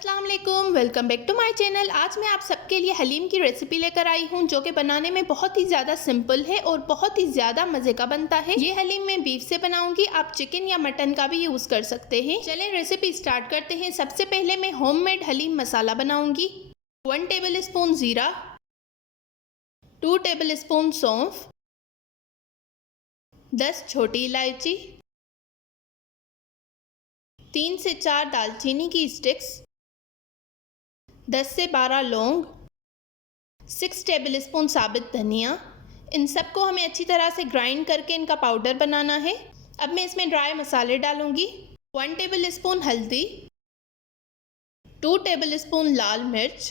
अस्सलाम वालेकुम, welcome back to my channel. आज मैं आप सबके लिए हलीम की रेसिपी लेकर आई हूं जो कि बनाने में बहुत ही ज़्यादा सिंपल है और बहुत ही ज़्यादा मज़े का बनता है। ये हलीम मैं बीफ से बनाऊंगी, आप चिकन या मटन का भी यूज़ कर सकते हैं। चलें रेसिपी स्टार्ट करते हैं। सबसे पहले मैं होममेड हलीम मसाला बनाऊंगी। 1 टेबल स्पून ज़ीरा, 2 टेबल स्पून सौंफ, 10 छोटी इलायची, 3 से 4 दालचीनी की स्टिक्स, 10 से 12 लौंग, 6 टेबल स्पून साबित धनिया। इन सबको हमें अच्छी तरह से ग्राइंड करके इनका पाउडर बनाना है। अब मैं इसमें ड्राई मसाले डालूंगी। 1 टेबल स्पून हल्दी, 2 टेबल स्पून लाल मिर्च,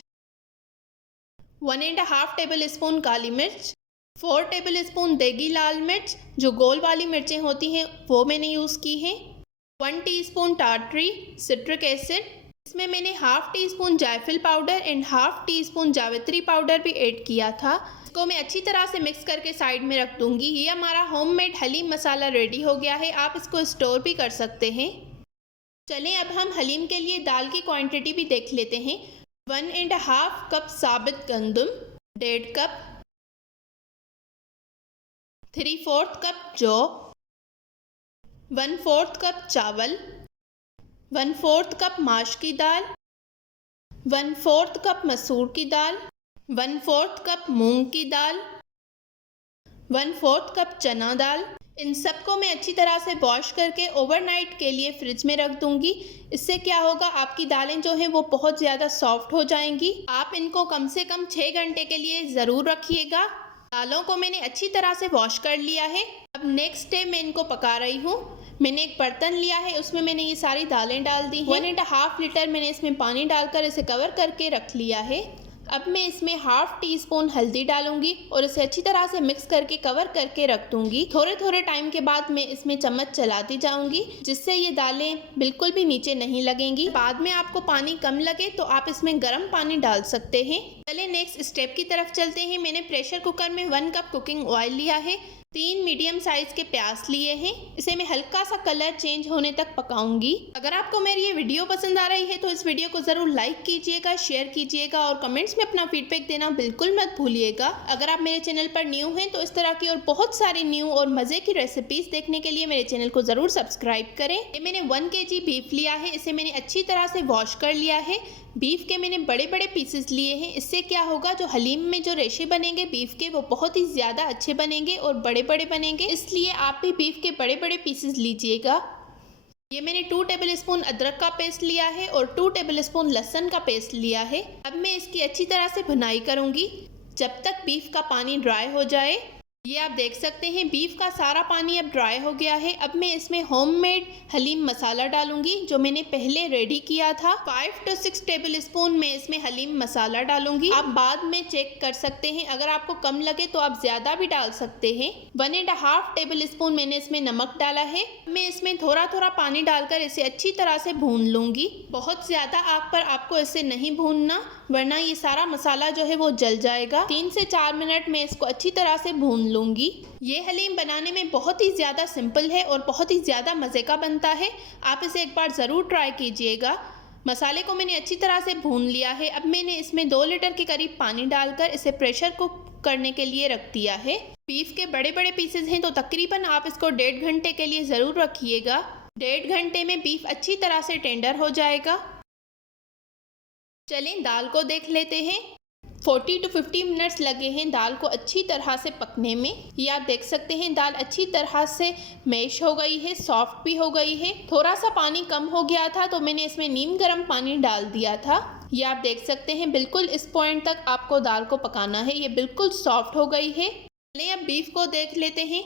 1.5 टेबल स्पून काली मिर्च, 4 टेबल स्पून देगी लाल मिर्च, जो गोल वाली मिर्चें होती हैं वो मैंने यूज़ की हैं। 1 टीस्पून टार्टरी सिट्रिक एसिड। इसमें मैंने हाफ टी स्पून जायफल powder and half tea spoon जावित्री पाउडर भी ऐड किया था। इसको मैं अच्छी तरह से मिक्स करके साइड में रख दूंगी। ये हमारा होममेड हलीम मसाला रेडी हो गया है। आप इसको स्टोर भी कर सकते हैं। चलें अब हम हलीम के लिए दाल की क्वांटिटी भी देख लेते हैं। 1.5 कप साबित गंदम, 1.5 कप, 3/4 कप जौ, 1/4 कप चावल, 1/4 कप माश की दाल, 1/4 कप मसूर की दाल, 1/4 कप मूंग की दाल, 1/4 कप चना दाल। इन सबको मैं अच्छी तरह से वॉश करके ओवरनाइट के लिए फ्रिज में रख दूंगी। इससे क्या होगा, आपकी दालें जो हैं वो बहुत ज़्यादा सॉफ्ट हो जाएंगी। आप इनको कम से कम 6 घंटे के लिए ज़रूर रखिएगा। दालों को मैंने अच्छी तरह से वॉश कर लिया है। अब नेक्स्ट डे मैं इनको पका रही हूँ। मैंने एक बर्तन लिया है, उसमें मैंने ये सारी दालें डाल दी हैं। 1.5 लीटर मैंने इसमें पानी डालकर इसे कवर करके रख लिया है। अब मैं इसमें हाफ टी स्पून हल्दी डालूंगी और इसे अच्छी तरह से मिक्स करके कवर करके रख दूंगी। थोड़े थोड़े टाइम के बाद मैं इसमें चम्मच चलाती जाऊंगी, जिससे ये दालें बिल्कुल भी नीचे नहीं लगेंगी। बाद में आपको पानी कम लगे तो आप इसमें गर्म पानी डाल सकते हैं। चलिए नेक्स्ट स्टेप की तरफ चलते हैं। मैंने प्रेशर कुकर में 1 कप कुकिंग ऑयल लिया है, 3 मीडियम साइज के प्याज लिए हैं। इसे मैं हल्का सा कलर चेंज होने तक पकाऊंगी। अगर आपको मेरी ये वीडियो पसंद आ रही है तो इस वीडियो को ज़रूर लाइक कीजिएगा, शेयर कीजिएगा और कमेंट्स में अपना फीडबैक देना बिल्कुल मत भूलिएगा। अगर आप मेरे चैनल पर न्यू हैं तो इस तरह की और बहुत सारी न्यू और मज़े की रेसिपीज़ देखने के लिए मेरे चैनल को ज़रूर सब्सक्राइब करें। ये मैंने 1 kg बीफ लिया है, इसे मैंने अच्छी तरह से वॉश कर लिया है। बीफ के मैंने बड़े बड़े पीसेस लिए हैं। इससे क्या होगा, जो हलीम में जो रेशे बनेंगे बीफ के वो बहुत ही ज़्यादा अच्छे बनेंगे और बड़े बड़े बनेंगे। इसलिए आप भी बीफ के बड़े बड़े पीसेस लीजिएगा। ये मैंने 2 टेबल स्पून अदरक का पेस्ट लिया है और 2 टेबल स्पून लहसुन का पेस्ट लिया है। अब मैं इसकी अच्छी तरह से भुनाई करूँगी जब तक बीफ का पानी ड्राई हो जाए। ये आप देख सकते हैं बीफ का सारा पानी अब ड्राई हो गया है। अब मैं इसमें होममेड हलीम मसाला डालूंगी जो मैंने पहले रेडी किया था। 5 to 6 टेबल स्पून मैं इसमें हलीम मसाला डालूंगी। आप बाद में चेक कर सकते हैं, अगर आपको कम लगे तो आप ज़्यादा भी डाल सकते हैं। 1.5 टेबल स्पून मैंने इसमें नमक डाला है। मैं इसमें थोड़ा थोड़ा पानी डालकर इसे अच्छी तरह से भून लूँगी। बहुत ज़्यादा आग पर आपको इसे नहीं भूनना, वरना ये सारा मसाला जो है वो जल जाएगा। 3 से 4 मिनट में इसको अच्छी तरह से भून लूँगी। ये हलीम बनाने में बहुत ही ज़्यादा सिंपल है और बहुत ही ज़्यादा मज़े का बनता है। आप इसे एक बार ज़रूर ट्राई कीजिएगा। मसाले को मैंने अच्छी तरह से भून लिया है। अब मैंने इसमें 2 लीटर के करीब पानी डालकर इसे प्रेशर कुक करने के लिए रख दिया है। बीफ के बड़े बड़े पीसेस हैं तो तकरीबन आप इसको 1.5 घंटे के लिए ज़रूर रखिएगा। 1.5 घंटे में बीफ अच्छी तरह से टेंडर हो जाएगा। चलें दाल को देख लेते हैं। 40 to 50 मिनट्स लगे हैं दाल को अच्छी तरह से पकने में। ये आप देख सकते हैं दाल अच्छी तरह से मैश हो गई है, सॉफ्ट भी हो गई है। थोड़ा सा पानी कम हो गया था तो मैंने इसमें नीम गर्म पानी डाल दिया था। ये आप देख सकते हैं बिल्कुल इस पॉइंट तक आपको दाल को पकाना है। ये बिल्कुल सॉफ्ट हो गई है। चलिए अब बीफ को देख लेते हैं।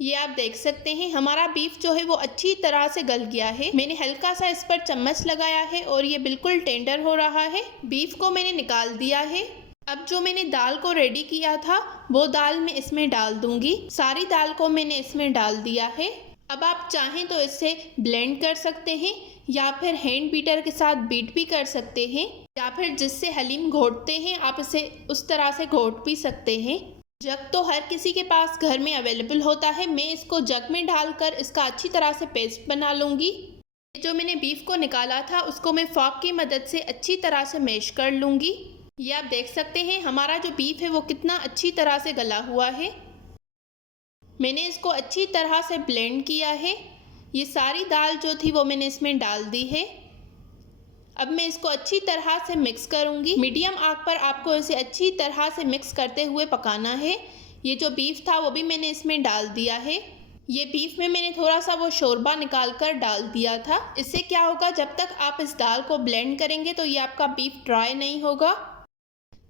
ये आप देख सकते हैं हमारा बीफ जो है वो अच्छी तरह से गल गया है। मैंने हल्का सा इस पर चम्मच लगाया है और ये बिल्कुल टेंडर हो रहा है। बीफ को मैंने निकाल दिया है। अब जो मैंने दाल को रेडी किया था वो दाल मैं इसमें डाल दूंगी। सारी दाल को मैंने इसमें डाल दिया है। अब आप चाहें तो इसे ब्लेंड कर सकते हैं या फिर हैंड बीटर के साथ बीट भी कर सकते हैं, या फिर जिससे हलीम घोटते हैं आप इसे उस तरह से घोट भी सकते हैं। जग तो हर किसी के पास घर में अवेलेबल होता है। मैं इसको जग में डालकर इसका अच्छी तरह से पेस्ट बना लूँगी। जो मैंने बीफ को निकाला था उसको मैं फॉर्क की मदद से अच्छी तरह से मैश कर लूँगी। ये आप देख सकते हैं हमारा जो बीफ है वो कितना अच्छी तरह से गला हुआ है। मैंने इसको अच्छी तरह से ब्लेंड किया है। ये सारी दाल जो थी वो मैंने इसमें डाल दी है। अब मैं इसको अच्छी तरह से मिक्स करूँगी। मीडियम आंच पर आपको इसे अच्छी तरह से मिक्स करते हुए पकाना है। ये जो बीफ था वो भी मैंने इसमें डाल दिया है। ये बीफ में मैंने थोड़ा सा वो शोरबा निकाल कर डाल दिया था। इससे क्या होगा, जब तक आप इस दाल को ब्लेंड करेंगे तो ये आपका बीफ ड्राई नहीं होगा।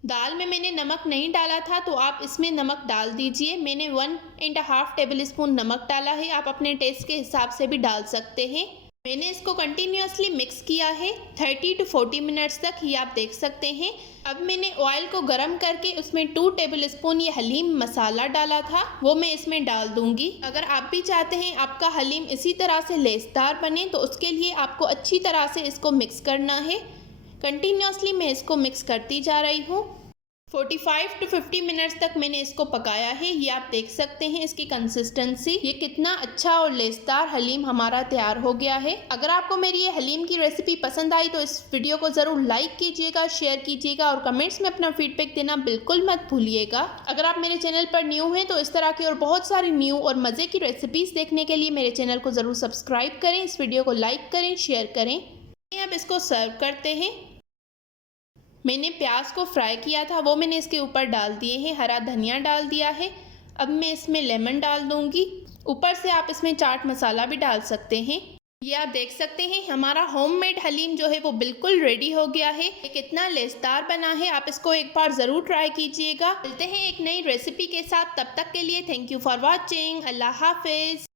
दाल में मैंने नमक नहीं डाला था तो आप इसमें नमक डाल दीजिए। मैंने 1.5 टेबल स्पून नमक डाला है, आप अपने टेस्ट के हिसाब से भी डाल सकते हैं। मैंने इसको कंटिन्यूअसली मिक्स किया है 30 to 40 मिनट्स तक, ये आप देख सकते हैं। अब मैंने ऑयल को गरम करके उसमें 2 टेबल स्पून ये हलीम मसाला डाला था, वो मैं इसमें डाल दूंगी। अगर आप भी चाहते हैं आपका हलीम इसी तरह से लेसदार बने तो उसके लिए आपको अच्छी तरह से इसको मिक्स करना है। कंटिन्यूअसली मैं इसको मिक्स करती जा रही हूँ। 45 to 50 मिनट्स तक मैंने इसको पकाया है। ये आप देख सकते हैं इसकी कंसिस्टेंसी, ये कितना अच्छा और लेसदार हलीम हमारा तैयार हो गया है। अगर आपको मेरी ये हलीम की रेसिपी पसंद आई तो इस वीडियो को ज़रूर लाइक कीजिएगा, शेयर कीजिएगा और कमेंट्स में अपना फीडबैक देना बिल्कुल मत भूलिएगा। अगर आप मेरे चैनल पर न्यू हैं तो इस तरह की और बहुत सारी न्यू और मज़े की रेसिपीज़ देखने के लिए मेरे चैनल को ज़रूर सब्सक्राइब करें, इस वीडियो को लाइक करें, शेयर करें। अब इसको सर्व करते हैं। मैंने प्याज को फ्राई किया था वो मैंने इसके ऊपर डाल दिए हैं, हरा धनिया डाल दिया है। अब मैं इसमें लेमन डाल दूंगी, ऊपर से आप इसमें चाट मसाला भी डाल सकते हैं। ये आप देख सकते हैं हमारा होममेड हलीम जो है वो बिल्कुल रेडी हो गया है। ये कितना लेसदार बना है, आप इसको एक बार ज़रूर ट्राई कीजिएगा। मिलते हैं एक नई रेसिपी के साथ, तब तक के लिए थैंक यू फॉर वॉचिंग। अल्लाह हाफिज़।